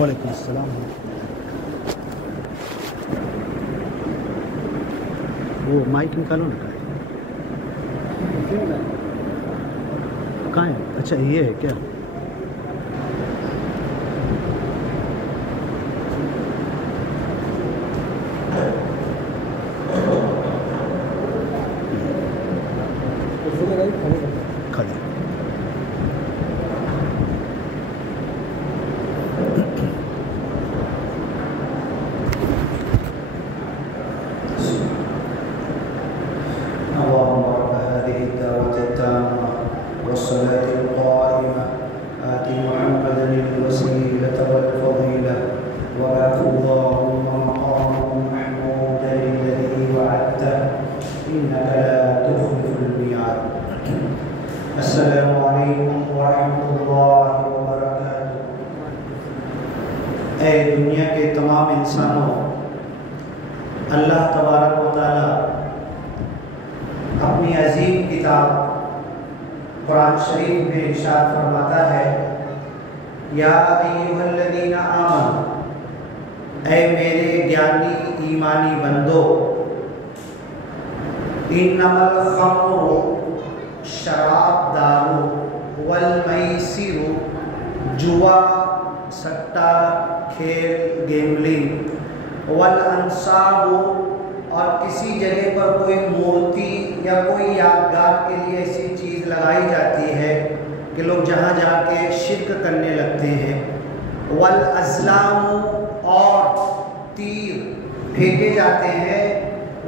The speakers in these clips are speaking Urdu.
وعلیکم السلام۔ وہ مائک نکالو نا، کہاں ہے؟ اچھا یہ ہے کیا؟ کھڑے اللهم رب هذه الدعوة التامة والصلاة القائمة آت محمدا الوسيلة والفضيلة وبعثه اللهم مقامه محمودا الذي وعدته إنك لا تخلف الميعاد. السلام عليكم ورحمة الله وبركاته. اے دنیا کے تمام انسانوں، اللہ تبارک و تعالی اپنی عظیم کتاب قرآن شریف میں ارشاد فرماتا ہے، یا ایھا الذین آمنوا، اے میرے گیانی ایمانی بندو، انما الخمر، شراب دارو، والمیسر، جوا سٹا کھیل گیملنگ، والانصاب، اور کسی جگہ پر کوئی مورتی یا کوئی یادگار کے لیے ایسی چیز لگائی جاتی ہے کہ لوگ جہاں جا کے شرک کرنے لگتے ہیں، والازلام، اور تیر پھینکے جاتے ہیں،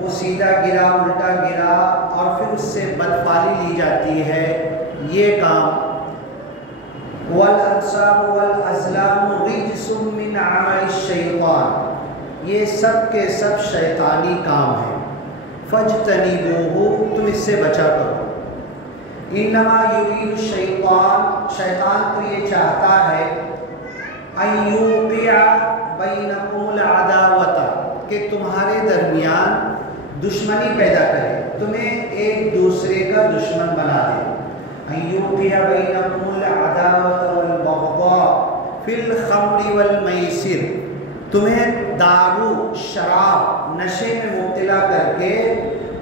وہ سیدھا گرا الٹا گرا اور پھر اس سے بدفعلی لی جاتی ہے، یہ کام، والانصاب والازلام رجس من عمل الشیطان، یہ سب کے سب شیطانی کام ہیں، فاجتنبوہ، تم اس سے بچا کرو، انما یرید الشیطان، شیطان تو یہ چاہتا ہے، ان یوقع بینکم العداوۃ، کہ تمہارے درمیان دشمنی پیدا کرے، تمہیں ایک دوسرے کا دشمن بنا دے، ان یوقع بینکم العداوۃ والبغضاء فی الخمر والمیسر، تمہیں دارو شراب نشے میں مبتلا کر کے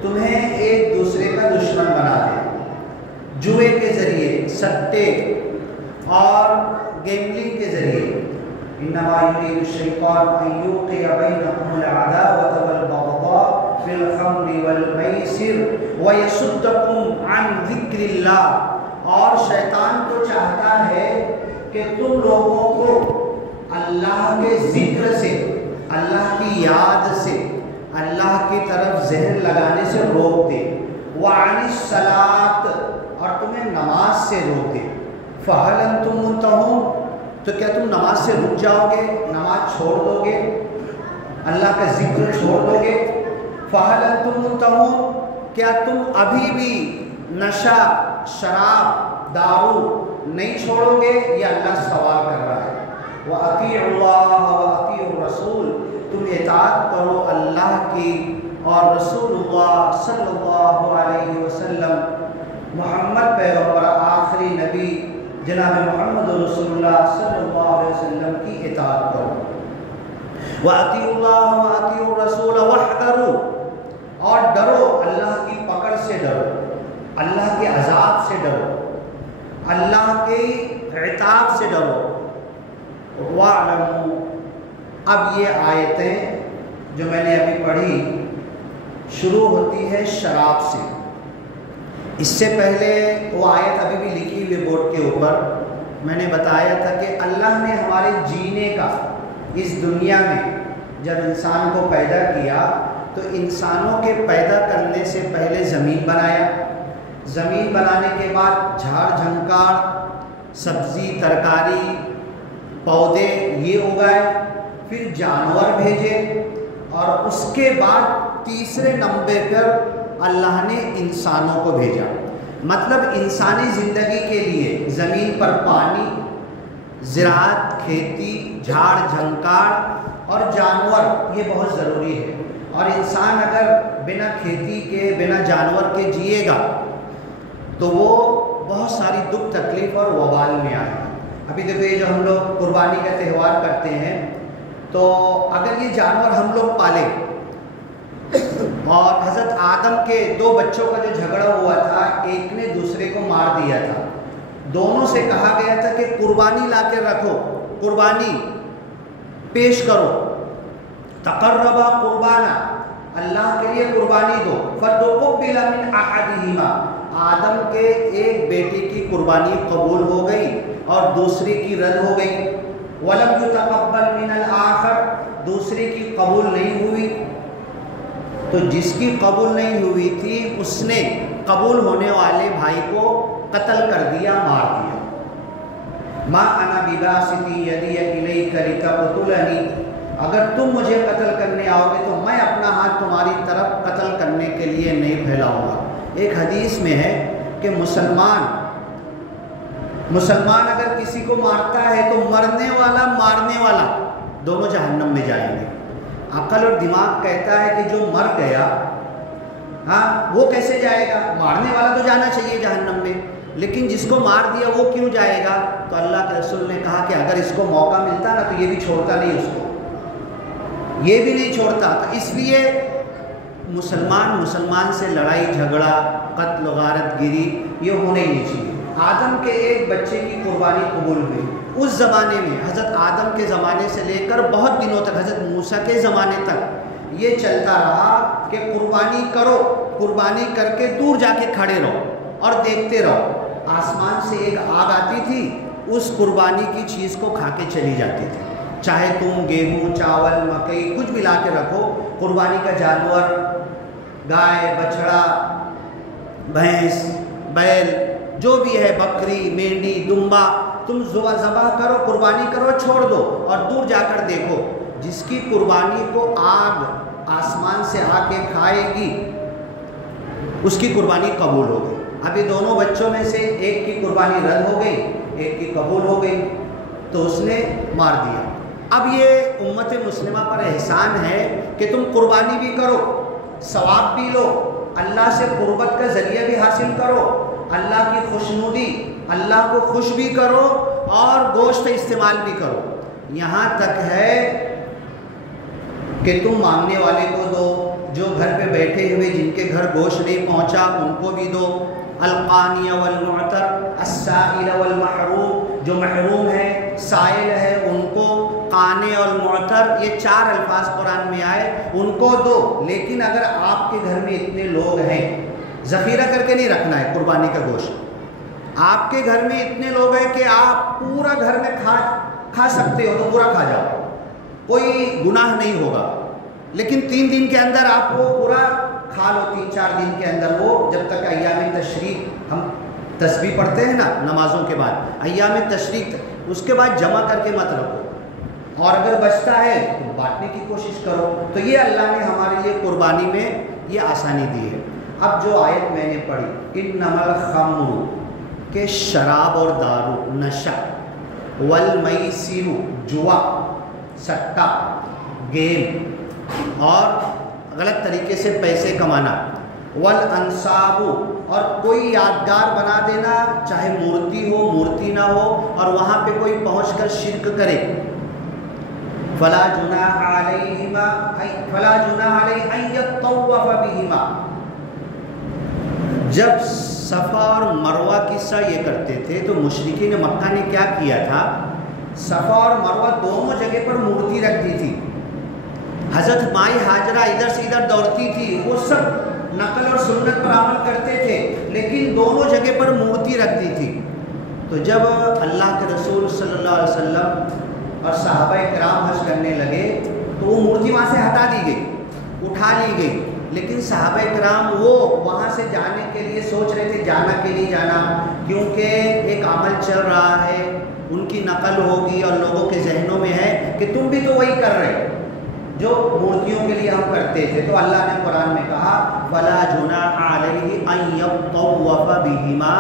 تمہیں ایک دوسرے کا دشمن بنا دے، جوئے کے ذریعے، سٹے اور گیملنگ کے ذریعے، انما یرید الشیطان ان یوقع بینکم العداوۃ والبغضاء فی الخمر والمیسر ویصدکم عن ذکر اللہ، اور شیطان تو چاہتا ہے کہ تم لوگوں کو اللہ کے ذکر سے، اللہ کی یاد سے، اللہ کی طرف ذہن لگانے سے روک دے، وعن الصلاۃ، اور تمہیں نماز سے روک دے، فہل انتم منتہون، تو کیا تم نماز سے رک جاؤ گے، نماز چھوڑ دو گے، اللہ کا ذکر چھوڑ دو گے، فہل انتم منتہون، کیا تم ابھی بھی نشہ شراب دارو نہیں چھوڑو گے، یہ اللہ سوال کر رہا ہے، وَأَطِيعُوا اللَّهَ وَأَطِيعُوا الرَّسُولَ، تم اطاعت کرو اللہ کی اور رسول اللہ صلی اللہ علیہ وسلم، محمد پیغمبر آخری نبی جناب محمد رسول اللہ صلی اللہ علیہ وسلم کی اطاعت کرو، وَأَطِيعُوا اللَّهَ وَأَطِيعُوا الرَّسُولَ وَاحْذَرُوا، اور ڈرو، اللہ کی پکڑ سے ڈرو، اللہ کے عذاب سے ڈرو، اللہ کے عتاب سے ڈرو، وَاعْلَمُوا، اب یہ آیتیں جو میں نے ابھی پڑھی شروع ہوتی ہے شراب سے، اس سے پہلے وہ آیت ابھی بھی لکھی ہوئی بورڈ کے اوپر، میں نے بتایا تھا کہ اللہ نے ہمارے جینے کا اس دنیا میں جب انسان کو پیدا کیا تو انسانوں کے پیدا کرنے سے پہلے زمین بنایا، زمین بنانے کے بعد جھاڑ جھنکار، سبزی ترکاری، پودے یہ اگائے، پھر جانور بھیجے، اور اس کے بعد تیسرے نمبر پر اللہ نے انسانوں کو بھیجا، مطلب انسانی زندگی کے لیے زمین پر پانی، زراعت، کھیتی، جھاڑ جھنکار اور جانور یہ بہت ضروری ہے، اور انسان اگر بنا کھیتی کے بنا جانور کے جیے گا تو وہ بہت ساری دکھ تکلیف اور وبال میں آئے گا۔ ابھی دیکھو یہ جو ہم لوگ قربانی کا تہوار کرتے ہیں، تو اگر یہ جانور ہم لوگ پالے اور حضرت آدم کے 2 بچوں کا جو جھگڑا ہوا تھا، ایک نے دوسرے کو مار دیا تھا، دونوں سے کہا گیا تھا کہ قربانی لا کے رکھو، قربانی پیش کرو، تقربا قربانا، اللہ کے لیے قربانی دو، فتقبل من احدہما، آدم کے ایک بیٹے کی قربانی قبول ہو گئی اور دوسری کی رد ہو گئی، ولم یتقبل من الآخر، دوسری کی قبول نہیں ہوئی، تو جس کی قبول نہیں ہوئی تھی اس نے قبول ہونے والے بھائی کو قتل کر دیا، مار دیا۔ ما انا بباسط یدی الیک لتقتلنی، اگر تم مجھے قتل کرنے آؤ گے تو میں اپنا ہاتھ تمہاری طرف قتل کرنے کے لیے نہیں پھیلاؤں گا۔ ایک حدیث میں ہے کہ مسلمان اگر کسی کو مارتا ہے تو مرنے والا مارنے والا دونوں جہنم میں جائیں گے۔ عقل اور دماغ کہتا ہے کہ جو مر گیا وہ کیسے جائے گا، مارنے والا تو جانا چاہیے جہنم میں، لیکن جس کو مار دیا وہ کیوں جائے گا؟ تو اللہ کے رسول نے کہا کہ اگر اس کو موقع ملتا نا تو یہ بھی چھوڑتا نہیں، اس کو یہ بھی نہیں چھوڑتا۔ تو اس لیے مسلمان سے لڑائی جھگڑا، قتل و غارت گیری یہ ہونے ہی نہیں چاہیے۔ آدم کے ایک بچے کی قربانی قبول ہوئی، اس زمانے میں حضرت آدم کے زمانے سے لے کر بہت دنوں تک، حضرت موسیٰ کے زمانے تک یہ چلتا رہا کہ قربانی کرو، قربانی کر کے دور جا کے کھڑے رہو اور دیکھتے رہو، آسمان سے ایک آگ آتی تھی، اس قربانی کی چیز کو کھا کے چلی جاتی تھی، چاہے تم گیہوں، چاول، مکئی کچھ بھی لا کے رکھو، قربانی کا جانور، گائے، بچڑا، بھینس، بیل، جو بھی ہے، بکری، مینڈی، دمبا، تم ذبح کرو، قربانی کرو، چھوڑ دو اور دور جا کر دیکھو، جس کی قربانی کو آگ آسمان سے آ کے کھائے گی اس کی قربانی قبول ہو گئی۔ ابھی دونوں بچوں میں سے ایک کی قربانی رد ہو گئی، ایک کی قبول ہو گئی، تو اس نے مار دیا۔ اب یہ امت مسلمہ پر احسان ہے کہ تم قربانی بھی کرو، ثواب بھی لو، اللہ سے قربت کا ذریعہ بھی حاصل کرو، اللہ کی خوشنودی، اللہ کو خوش بھی کرو اور گوشت استعمال بھی کرو۔ یہاں تک ہے کہ تم مانگنے والے کو دو، جو گھر پہ بیٹھے ہوئے جن کے گھر گوشت نہیں پہنچا ان کو بھی دو، القانی والمعتر، السائل والمحروم، جو محروم ہے، سائل ہے، ان کو، قانے اور معتر، یہ 4 الفاظ قرآن میں آئے، ان کو دو۔ لیکن اگر آپ کے گھر میں اتنے لوگ ہیں، ذخیرہ کر کے نہیں رکھنا ہے قربانی کا گوشت، آپ کے گھر میں اتنے لوگ ہیں کہ آپ پورا گھر میں کھا سکتے ہو تو پورا کھا جاؤ، کوئی گناہ نہیں ہوگا، لیکن 3 دن کے اندر آپ وہ پورا کھا لو، 3-4 دن کے اندر، وہ جب تک ایام تشریق، ہم تسبیح پڑھتے ہیں نا نمازوں کے بعد، ایام تشریق، اس کے بعد جمع کر کے مت رکھو، اور اگر بچتا ہے تو بانٹنے کی کوشش کرو۔ تو یہ اللہ نے ہمارے لیے قربانی میں یہ آسانی دی ہے۔ اب جو آیت میں نے پڑھی، انما الخمر، کہ شراب اور دارو، نشہ، والمیسر، جوا، سٹا، گیم اور غلط طریقے سے پیسے کمانا، والانصاب، اور کوئی یادگار بنا دینا، چاہے مورتی ہو، مورتی نہ ہو، اور وہاں پہ کوئی پہنچ کر شرک کرے، فلا جناح علیہما ان یطوف بہما، جب صفا اور مروہ کی سعی کرتے تھے تو مشرکین مکہ نے کیا کیا تھا، صفا اور مروہ دونوں جگہ پر مورتی رکھ دی تھی، حضرت مائی ہاجرہ ادھر سے ادھر دوڑتی تھی، وہ سب نقل اور سنت پر عمل کرتے تھے، لیکن دونوں جگہ پر مورتی رکھ دی تھی۔ تو جب اللہ کے رسول صلی اللہ علیہ وسلم اور صحابہ کرام حج کرنے لگے تو وہ مورتی وہاں سے ہٹا دی گئی، اٹھا لی گئی، لیکن صحابہ کرام وہ وہاں سے جانے کے لیے سوچ رہے تھے، جانا کہ نہیں جانا، کیونکہ ایک عمل چل رہا ہے، ان کی نقل ہوگی اور لوگوں کے ذہنوں میں ہے کہ تم بھی تو وہی کر رہے جو مورتیوں کے لیے ہم کرتے تھے۔ تو اللہ نے قرآن میں کہا وَلَا جُنَاحَ عَلَيْهِ أَن يَطَّوَّفَ بِهِمَا،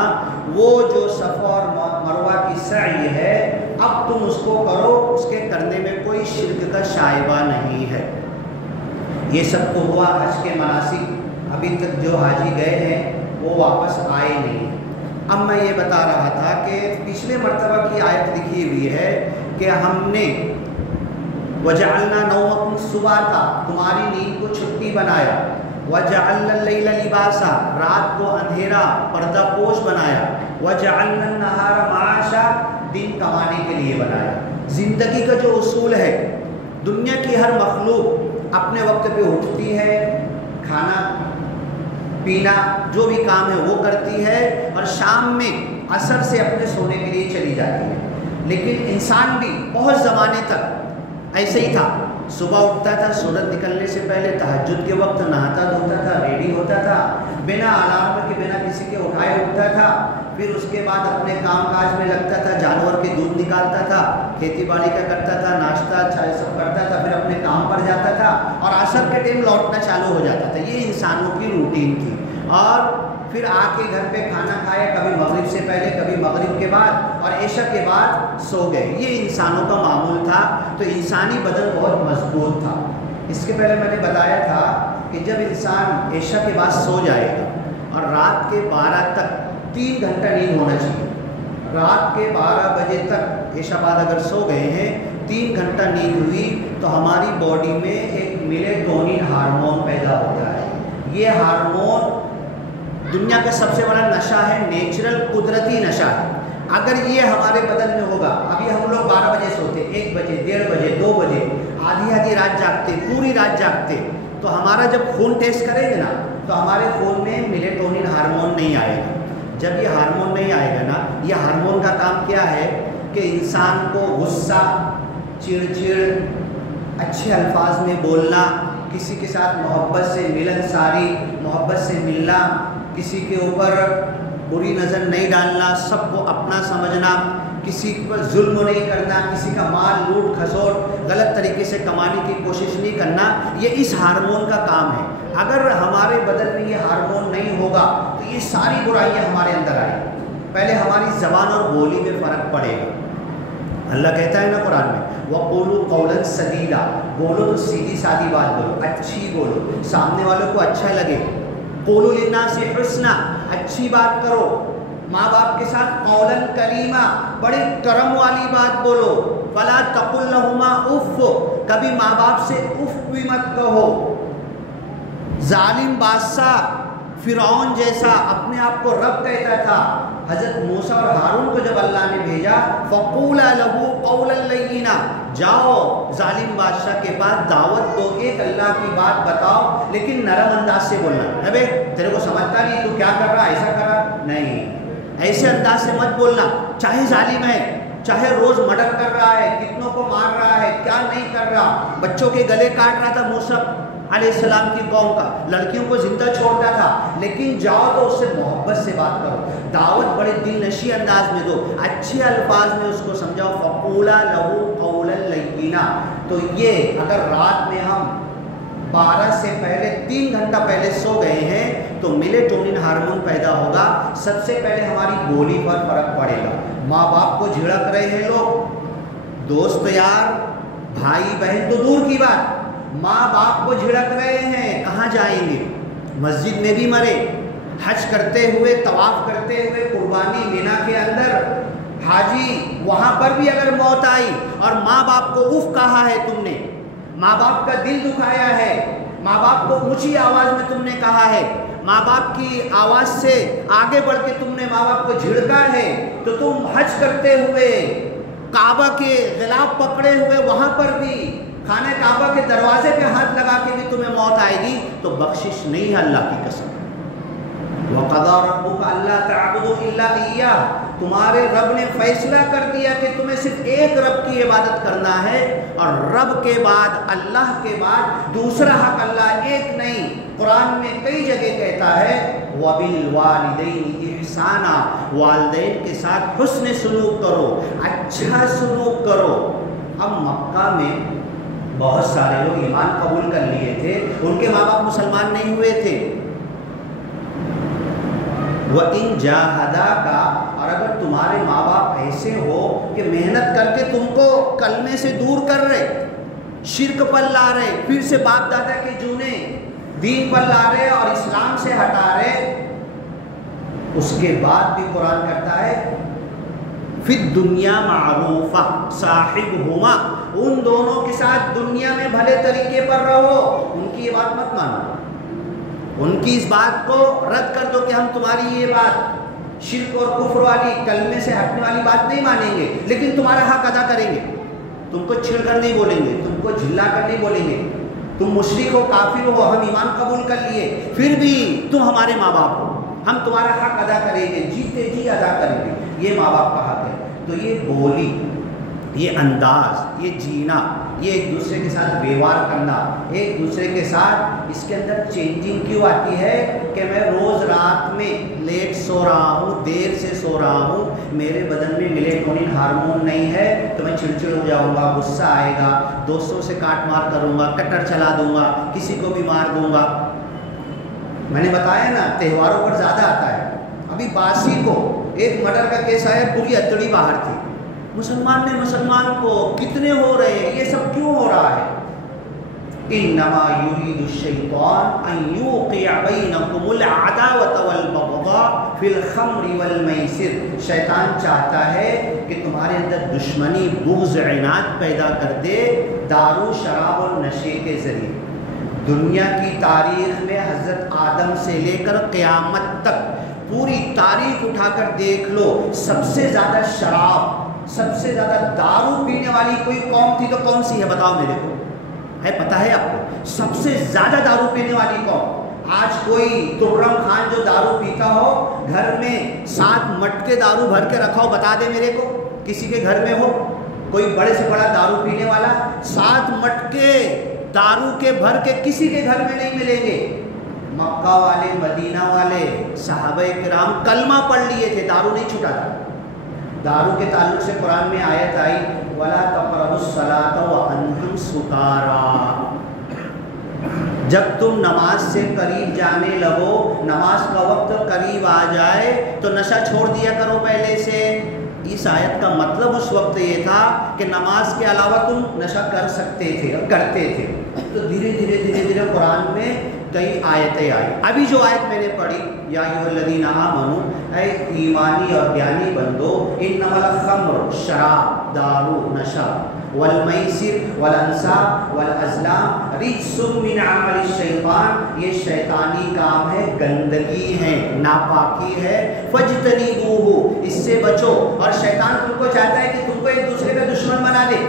وہ جو صفا اور مروہ کی سعی ہے اب تم اس کو کرو، اس کے کرنے میں کوئی شرک کا شائبہ نہیں ہے۔ یہ سب تو ہوا حج کے مناسک، ابھی تک جو حاجی گئے ہیں وہ واپس آئے نہیں۔ اب میں یہ بتا رہا تھا کہ پچھلے مرتبہ کی آیت لکھی ہوئی ہے کہ ہم نے وَجَعَلْنَا نَوْمَكُمْ سُبَاتًا تمہاری نیند کو چھٹی بنایا، وَجَعَلْنَا اللَّيْلَ لِبَاسًا رات کو اندھیرا پردہ پوش بنایا، وَجَعَلْنَا النَّهَارَ مَعَاشًا دن کمانے کے لیے بنایا۔ زندگی کا جو اصول ہے، دنیا کی ہر مخلوق اپنے وقت پہ اٹھتی ہے، کھانا پینا جو بھی کام ہے وہ کرتی ہے، اور شام میں عصر سے اپنے سونے کے لیے چلی جاتی ہے۔ لیکن انسان بھی بہت زمانے تک ایسے ہی تھا، صبح اٹھتا تھا سورج نکلنے سے پہلے، تہجد کے وقت نہاتا دھوتا تھا، ریڈی ہوتا تھا، بنا الارم کے بنا کسی کے اٹھائے اٹھتا تھا، پھر اس کے بعد اپنے کام کاج میں لگتا تھا، جانور کے دودھ نکالتا تھا، کھیتی باڑی کا کرتا تھا، ناشتہ چائے سب کرتا تھا، پھر اپنے کام پر جاتا تھا اور عصر کے ٹائم لوٹنا چالو ہو جاتا تھا۔ یہ انسانوں کی روٹین تھی، اور پھر آ کے گھر پہ کھانا کھایا، کبھی مغرب سے پہلے کبھی مغرب کے بعد، اور عشاء کے بعد سو گئے۔ یہ انسانوں کا معمول تھا، تو انسانی بدن بہت مضبوط تھا۔ اس کے پہلے میں نے بتایا تھا کہ جب انسان عشاء کے بعد سو جائے گا اور رات کے 12 تک 3 گھنٹہ نیند ہونا چاہیے، رات کے 12 بجے تک عشاء بعد اگر سو گئے ہیں، 3 گھنٹہ نیند ہوئی تو ہماری باڈی میں ایک میلیٹونین ہارمون پیدا ہوتا ہے۔ یہ ہارمون دنیا کا سب سے بڑا نشہ ہے، نیچرل قدرتی نشہ ہے۔ اگر یہ ہمارے بدن میں ہوگا، ابھی ہم لوگ 12 بجے سوتے، 1 بجے 1:30 بجے 2 بجے آدھی رات جاگتے، پوری رات جاگتے، تو ہمارا جب خون ٹیسٹ کریں گے نا تو ہمارے خون میں میلیٹونین ہارمون نہیں آئے گا۔ جب یہ ہارمون نہیں آئے گا نا، یہ ہارمون کا کام کیا ہے کہ انسان کو غصہ، چڑچڑ، اچھے الفاظ میں بولنا، کسی کے ساتھ محبت سے ملنساری، محبت سے ملنا، کسی کے اوپر بری نظر نہیں ڈالنا، سب کو اپنا سمجھنا، کسی پر ظلم نہیں کرنا، کسی کا مال لوٹ کھسوٹ غلط طریقے سے کمانے کی کوشش نہیں کرنا، یہ اس ہارمون کا کام ہے۔ اگر ہمارے بدن میں یہ ہارمون نہیں ہوگا تو یہ ساری برائیاں ہمارے اندر آئیں۔ پہلے ہماری زبان اور بولی میں فرق پڑے گا۔ اللہ کہتا ہے نا قرآن میں، وَقُولُوا قَوْلًا سَدِيدًا بولو تو سیدھی سادھی بات بولو، اچھی بولو، سامنے والوں کو اچھا لگے۔ قُولُوا لِلنَّاسِ حُسْنًا اچھی بات کرو، ماں باپ کے ساتھ قولاً کریمہ بڑی کرم والی بات بولو۔ فَلَا تَقُل لَهُمَا اُفٍّ کبھی ماں باپ سے اف بھی مت کہو۔ ظالم بادشاہ فرعون جیسا اپنے آپ کو رب کہتا تھا، حضرت موسیٰ اور ہارون کو جب اللہ نے بھیجا فَقُولَا لَهُ قَوْلًا لَيِّنًا جاؤ ظالم بادشاہ کے پاس دعوت دو، ایک اللہ کی بات بتاؤ، لیکن نرم انداز سے بولنا۔ ابے تیرے کو سمجھتا نہیں، تو کیا کر رہا، ایسا کر رہا نہیں، ایسے انداز سے مت بولنا۔ چاہے ظالم ہے، چاہے روز مرڈر کر رہا ہے، کتنوں کو مار رہا ہے، کیا نہیں کر رہا، بچوں کے گلے کاٹ رہا تھا موسیٰ علیہ السلام کی قوم کا، لڑکیوں کو زندہ چھوڑتا تھا، لیکن جاؤ تو اس سے محبت سے بات کرو، دعوت بڑے دل نشی انداز میں دو، اچھے الفاظ میں اس کو سمجھاؤ۔ فَقُولَا لَهُ قَوْلًا لَيِّنًا تو یہ اگر رات میں ہم 12 سے پہلے 3 گھنٹہ پہلے سو گئے ہیں تو میلیٹونین ہارمون پیدا ہوگا۔ سب سے پہلے ہماری بولی پر فرق پڑے گا۔ ماں باپ کو جھڑک رہے ہیں لوگ، دوست یار بھائی بہن تو دور کی بات، ماں باپ کو جھڑک رہے ہیں، کہاں جائیں گے؟ مسجد میں بھی مرے، حج کرتے ہوئے، طواف کرتے ہوئے، قربانی مینا کے اندر حاجی، وہاں پر بھی اگر موت آئی اور ماں باپ کو اف کہا ہے تم نے، ماں باپ کا دل دکھایا ہے، ماں باپ کو اونچی آواز میں تم نے کہا ہے، ماں باپ کی آواز سے آگے بڑھ کے تم نے ماں باپ کو جھڑکا ہے، تو تم حج کرتے ہوئے، کعبہ کے غلاف پکڑے ہوئے، وہاں پر بھی خانہ کعبہ کے دروازے پہ ہاتھ لگا کے بھی تمہیں موت آئے گی تو بخشش نہیں ہے، اللہ کی قسم۔ وَقَضَىٰ رَبُّكَ أَلَّا تَعْبُدُوا إِلَّا إِيَّاهُ تمہارے رب نے فیصلہ کر دیا کہ تمہیں صرف ایک رب کی عبادت کرنا ہے، اور رب کے بعد، اللہ کے بعد دوسرا حق اللہ ایک نہیں۔ قرآن میں کئی جگہ کہتا ہے وَبِالْوَالِدَيْنِ إِحْسَانًا والدین کے ساتھ حسن سلوک کرو، اچھا سلوک کرو۔ اب مکہ میں بہت سارے لوگ ایمان قبول کر لیے تھے، ان کے ماں باپ مسلمان نہیں ہوئے تھے۔ وَإِن جَاهَدَاكَ اور اگر تمہارے ماں باپ ایسے ہو کہ محنت کر کے تم کو کلمے سے دور کر رہے، شرک پر لا رہے، پھر سے باپ دادا کے جونے دین پر لا رہے اور اسلام سے ہٹا رہے، اس کے بعد بھی قرآن کرتا ہے فی الدنیا معروفہ صاحبہما، ان دونوں کے ساتھ دنیا میں بھلے طریقے پر رہو، ان کی یہ بات مت مانو، ان کی اس بات کو رد کر دو کہ ہم تمہاری یہ بات شرک اور کفر والی کلمے سے ہٹنے والی بات نہیں مانیں گے، لیکن تمہارا حق ادا کریں گے، تم کو چھڑ کر نہیں بولیں گے، تم کو جھلا کر نہیں بولیں گے، تم مشرک ہو کافر ہو ہم ایمان قبول کر لیے پھر بھی تم ہمارے ماں باپ ہو، ہم تمہارا حق ادا کریں گے، جیتے جی ادا کریں گے، یہ ماں باپ کا حق ہے۔ تو یہ بولی، یہ انداز، یہ جینا، یہ ایک دوسرے کے ساتھ ویوہار کرنا، ایک دوسرے کے ساتھ، اس کے اندر چینجنگ کیوں آتی ہے کہ میں روز رات میں لیٹ سو رہا ہوں، دیر سے سو رہا ہوں، میرے بدن میں میلیٹونن ہارمون نہیں ہے تو میں چڑچڑ ہو جاؤں گا، غصہ آئے گا، دوستوں سے کاٹ مار کروں گا، کٹر چلا دوں گا، کسی کو بھی مار دوں گا۔ میں نے بتایا نا تہواروں پر زیادہ آتا ہے، ابھی باسی کو ایک مرڈر کا کیس آیا، پوری اتڑی باہر تھی، مسلمان نے مسلمان کو، کتنے ہو رہے ہیں، یہ سب کیوں ہو رہا ہے؟ انما یرید الشیطان ان یوقع بینکم العداوۃ والبغضاء فی الخمر والمیسر، شیطان چاہتا ہے کہ تمہارے اندر دشمنی، بغض، عناد پیدا کر دے دارو، شراب اور نشے کے ذریعے۔ دنیا کی تاریخ میں حضرت آدم سے لے کر قیامت تک پوری تاریخ اٹھا کر دیکھ لو، سب سے زیادہ شراب، سب سے زیادہ دارو پینے والی کوئی قوم تھی تو کون سی ہے بتاؤ میرے کو، ہے پتہ ہے آپ کو؟ سب سے زیادہ دارو پینے والی قوم۔ آج کوئی تغرم خان جو دارو پیتا ہو، گھر میں 7 مٹکے دارو بھر کے رکھا ہو، بتا دے میرے کو، کسی کے گھر میں ہو کوئی بڑے سے بڑا دارو پینے والا، 7 مٹکے دارو کے بھر کے کسی کے گھر میں نہیں ملیں گے۔ مکہ والے، مدینہ والے صحابہ کرام کلمہ پڑھ لیے تھے، دارو نہیں چھوٹا تھا۔ دارو کے تعلق سے قرآن میں آیت آئی وَلَا تَقْرَبُوا الصَّلَاةَ وَأَنْتُمْ سُكَارَىٰ، جب تم نماز سے قریب جانے لگو، نماز کا وقت قریب آ جائے تو نشہ چھوڑ دیا کرو پہلے سے۔ اس آیت کا مطلب اس وقت یہ تھا کہ نماز کے علاوہ تم نشہ کر سکتے تھے اور کرتے تھے۔ تو دھیرے دھیرے قرآن میں کئی آیتیں آئی۔ ابھی جو آیت میں نے پڑھی یا ایھا الذین آمنوا، اے ایمانی اور دیانی بندو، انما الخمر، شراب، دارو، نشہ، والمیسر والانصاب والازلام رجس من عمل الشیطان، یہ شیطانی کام ہے، گندگی ہے، ناپاکی ہے، فاجتنبوہ، اس سے بچو۔ اور شیطان تم کو چاہتا ہے کہ تم کو ایک دوسرے کا دشمن بنا دے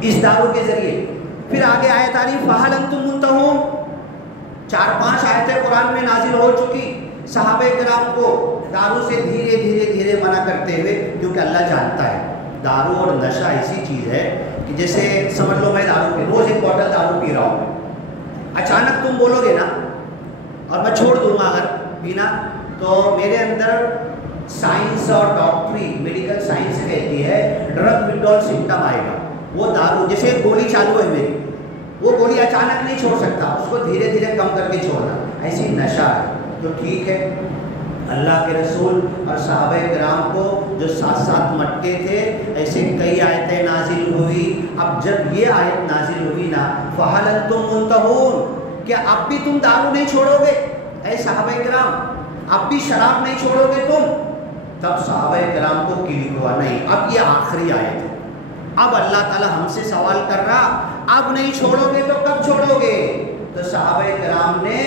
اس دارو کے ذریعے۔ پھر آگے آیت آ رہی فہل انتم منتہون، 4-5 آیتیں قرآن میں نازل ہو چکی صحابہ کرام کو دارو سے دھیرے منع کرتے ہوئے، کیونکہ اللہ جانتا ہے دارو اور نشہ ایسی چیز ہے کہ جیسے سمجھ لو میں دارو پی، روز ایک بوتل دارو پی رہا ہوں، اچانک تم بولو گے نا اور میں چھوڑ دوں گا اگر پینا، تو میرے اندر سائنس اور ڈاکٹری، میڈیکل سائنس کہتی ہے ڈرگ وڈرول سمٹم آئے گا۔ وہ دارو جیسے گولی چالو ہے میری، وہ گولی اچانک نہیں چھوڑ سکتا، اس کو دھیرے کم کر کے چھوڑنا، ایسی نشہ ہے۔ تو ٹھیک ہے، اللہ کے رسول اور صحابہ کرام کو جو 7 مٹکے تھے، ایسے کئی آیتیں نازل ہوئی۔ اب جب یہ آیت نازل ہوئی نا فَهَلْ أَنْتُمْ مُنْتَهُونَ، کیا اب بھی تم دارو نہیں چھوڑو گے اے صحابہ کرام؟ اب بھی شراب نہیں چھوڑو گے تم؟ تب صحابہ کرام کو کلک ہوا نہیں، اب یہ آخری آیت ہے، اب اللہ تعالی ہم سے سوال کر رہا اب نہیں چھوڑو گے تو کب چھوڑو گے؟ تو صحابہ کرام نے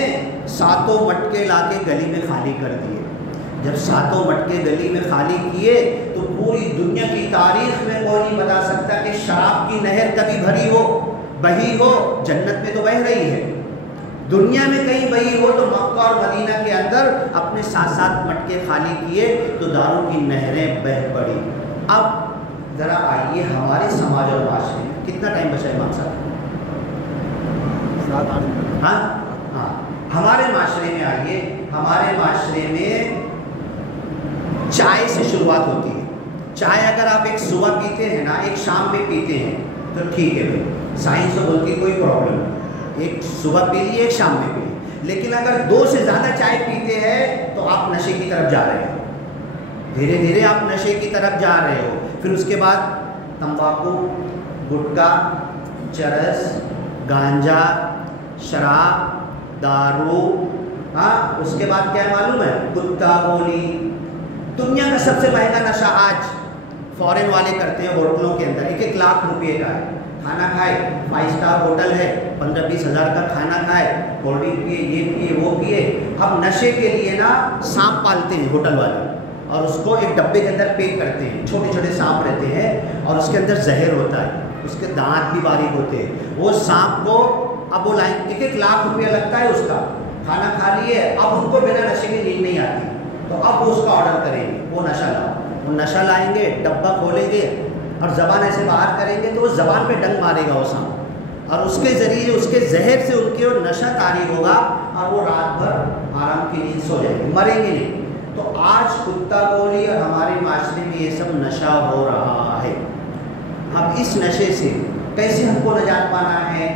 7 مٹکے لا کے گلی میں خالی کر دیے۔ جب 7 مٹکے گلی میں خالی کیے تو پوری دنیا کی تاریخ میں کوئی نہیں بتا سکتا کہ شراب کی نہر کبھی بھری ہو، بہی ہو، جنت میں تو بہہ رہی ہے، دنیا میں کہیں بہی ہو تو مکہ اور مدینہ کے اندر اپنے 7 مٹکے خالی کیے تو دارو کی نہریں بہہ پڑی۔ اب ذرا آئیے ہمارے سماج اور معاشرے میں، کتنا ٹائم بچا ہے امام صاحب؟ 7-8 منٹ۔ ہاں، ہمارے معاشرے میں آئیے، ہمارے معاشرے میں چائے سے شروعات ہوتی ہے۔ چائے اگر آپ ایک صبح پیتے ہیں نا، ایک شام میں پیتے ہیں تو ٹھیک ہے بھائی، سائنس تو بولتی کوئی پرابلم نہیں، ایک صبح پی لیے ایک شام میں پی لیے، لیکن اگر 2 سے زیادہ چائے پیتے ہیں تو آپ نشے کی طرف جا رہے ہیں، دھیرے آپ نشے کی طرف جا رہے ہو۔ پھر اس کے بعد تمباکو، گٹکا، چرس، گانجا، شراب، دارو، ہاں اس کے بعد کیا ہے معلوم ہے؟ کتا گولی. دنیا کا سب سے مہنگا نشہ آج فورن والے کرتے ہیں ہوٹلوں کے اندر، 1-1 لاکھ روپے کا ہے. کھانا کھائے، 5 اسٹار ہوٹل ہے، 15-20 ہزار کا کھانا کھائے، کولڈ ڈرنک پیے، یہ پیے وہ پیے. اب نشے کے لیے نا سانپ پالتے ہیں ہوٹل والے، اور اس کو ایک ڈبے کے اندر پیک کرتے ہیں. چھوٹے چھوٹے سانپ رہتے ہیں اور اس کے اندر زہر ہوتا ہے، اس کے دانت بھی باریک ہوتے ہیں. وہ سانپ کو اب وہ لائن 1-1 لاکھ روپیہ لگتا ہے اس کا. کھانا کھا لیے، اب ان کو بنا نشے کی نیند نہیں آتی، تو اب وہ اس کا آرڈر کریں گے، وہ نشہ لاؤ. وہ نشہ لائیں گے، ڈبہ کھولیں گے اور زبان ایسے باہر کریں گے تو وہ زبان پہ ڈنگ مارے گا وہ سانپ، اور اس کے ذریعے اس کے زہر سے ان کے وہ نشہ طاری ہوگا اور وہ رات بھر آرام کی نیند سو جائیں گے، مریں گے نہیں. تو آج کتا گولی اور ہمارے معاشرے میں یہ سب نشہ ہو رہا ہے. اب اس نشے سے کیسے ہم کو نجات پانا ہے؟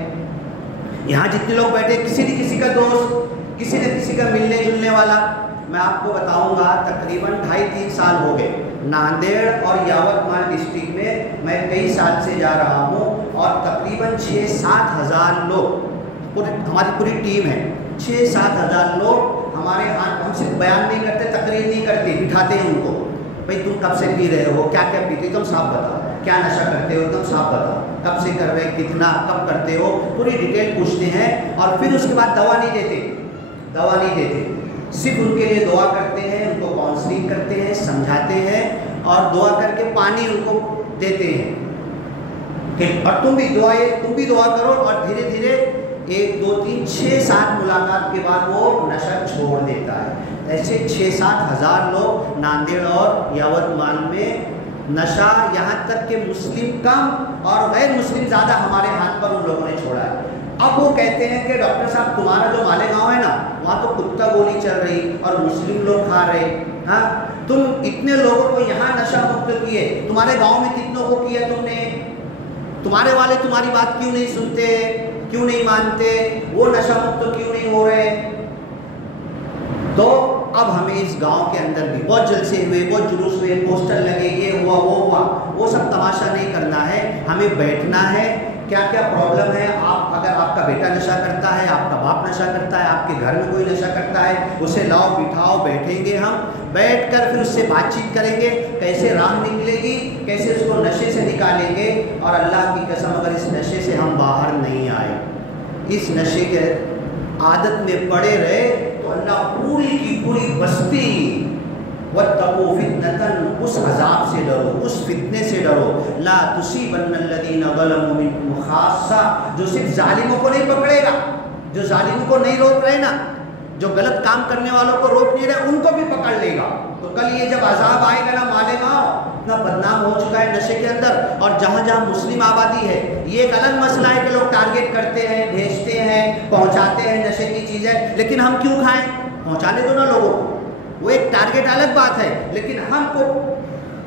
یہاں جتنے لوگ بیٹھے، کسی نہ کسی کا دوست، کسی نہ کسی کا ملنے جلنے والا. میں آپ کو بتاؤں گا تقریباً 2.5-3 سال ہو گئے ناندیڑ اور یاوتمال ڈسٹرکٹ میں کئی سال سے جا رہا ہوں، اور تقریباً 6-7 ہزار لوگ، ہماری پوری ٹیم ہے، 6-7 ہزار لوگ ہمارے ہاتھ. ہم صرف بیان نہیں کرتے، تقریر نہیں کرتے، بٹھاتے ہیں ان کو. بھائی تم کب سے پی رہے ہو، کیا کیا پیتے ہو، تم صاف بتاؤ. کیا نشہ کرتے ہو، تم صاف بتاؤ. کب سے کر رہے، کتنا، کب کرتے ہو، پوری ڈیٹیل پوچھتے ہیں. اور پھر اس کے بعد دوا نہیں دیتے، صرف ان کے لیے دعا کرتے ہیں، ان کو کاؤنسلنگ کرتے ہیں، سمجھاتے ہیں، اور دعا کر کے پانی ان کو دیتے ہیں کہ اور تم بھی دعا کرو. اور دھیرے دھیرے 1 2 3 6-7 ملاقات کے بعد وہ نشہ چھوڑ دیتا ہے. ایسے 6-7 ہزار لوگ ناندیڑ اور یاوتمال میں نشہ، یہاں تک کہ مسلم کم اور غیر مسلم زیادہ ہمارے ہاتھ پر ان لوگوں نے چھوڑا ہے. اب وہ کہتے ہیں کہ ڈاکٹر صاحب تمہارا جو مالیگاؤں ہے نا، وہاں تو کتا گولی چل رہی اور مسلم لوگ کھا رہے. ہاں تم اتنے لوگوں کو یہاں نشہ مکت کیے، تمہارے گاؤں میں کتنوں کو کیا تم نے؟ تمہارے والے تمہاری بات کیوں نہیں سنتے، کیوں نہیں مانتے، وہ نشہ مکت کیوں نہیں ہو رہے؟ تو اب ہمیں اس گاؤں کے اندر بھی بہت جلسے ہوئے، بہت جلوس ہوئے، پوسٹر لگے، یہ ہوا وہ ہوا، وہ سب تماشا نہیں کرنا ہے. ہمیں بیٹھنا ہے. کیا کیا پرابلم ہے؟ اگر آپ کا بیٹا نشہ کرتا ہے، آپ کا باپ نشہ کرتا ہے، آپ کے گھر میں کوئی نشہ کرتا ہے، اسے لاؤ، بٹھاؤ، بیٹھیں گے ہم، بیٹھ کر پھر اس سے بات چیت کریں گے، کیسے راہ نکلے گی، کیسے اس کو نشے سے نکالیں گے. اور اللہ کی قسم اگر اس نشے سے ہم باہر نہیں آئے، اس نشے کے عادت میں پڑے رہے، تو اللہ پوری کی پوری بستی وَاتَّقُوا فِتْنَةً، اس عذاب سے ڈرو، اس فتنے سے ڈرو، لا تُصِيبَنَّ الَّذِينَ ظَلَمُوا مِنكُمْ خَاصَّةً، جو صرف ظالموں کو نہیں پکڑے گا، جو ظالموں کو نہیں روک رہے نا، جو غلط کام کرنے والوں کو روک نہیں رہے، ان کو بھی پکڑ لے گا. تو کل یہ جب عذاب آئے گا نا، مالیگاؤں اتنا بدنام ہو چکا ہے نشے کے اندر، اور جہاں جہاں مسلم آبادی ہے، یہ ایک الگ مسئلہ ہے کہ لوگ ٹارگیٹ کرتے ہیں، بھیجتے ہیں، پہنچاتے ہیں نشے کی چیزیں، لیکن ہم کیوں کھائیں؟ پہنچانے دو نا لوگوں کو. وہ ایک ٹارگیٹ الگ بات ہے، لیکن ہم کو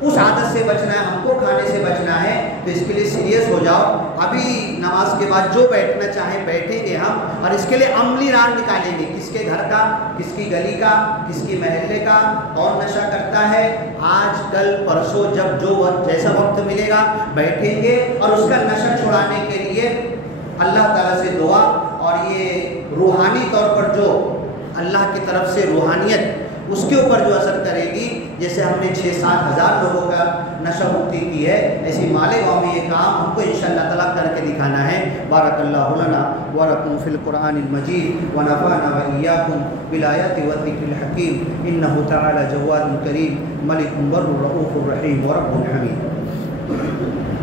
اس عادت سے بچنا ہے، ہم کو کھانے سے بچنا ہے. تو اس کے لیے سیریس ہو جاؤ. ابھی نماز کے بعد جو بیٹھنا چاہیں بیٹھیں گے ہم، اور اس کے لیے عملی راہ نکالیں گے، کس کے گھر کا، کس کی گلی کا، کس کی محلے کا، کون نشہ کرتا ہے. آج کل پرسوں جب جو وقت جیسا وقت ملے گا بیٹھیں گے، اور اس کا نشہ چھڑانے کے لیے اللہ تعالیٰ سے دعا، اور یہ روحانی طور پر جو اللہ کی طرف سے روحانیت اس کے اوپر جو اثر کرے گی، جیسے ہم نے 6-7 ہزار لوگوں کا نشہ مکتی کی ہے، ایسی مالیگاؤں میں یہ کام ہم کو انشاءاللہ تعالیٰ کر کے دکھانا ہے. بارک اللہ لنا ولکم فی القرآن المجید ونفعنا وإیاکم بالآیات والذکر الحکیم. انہ تعالی جواد کریم ملک بر رؤوف رحیم ورب حمید.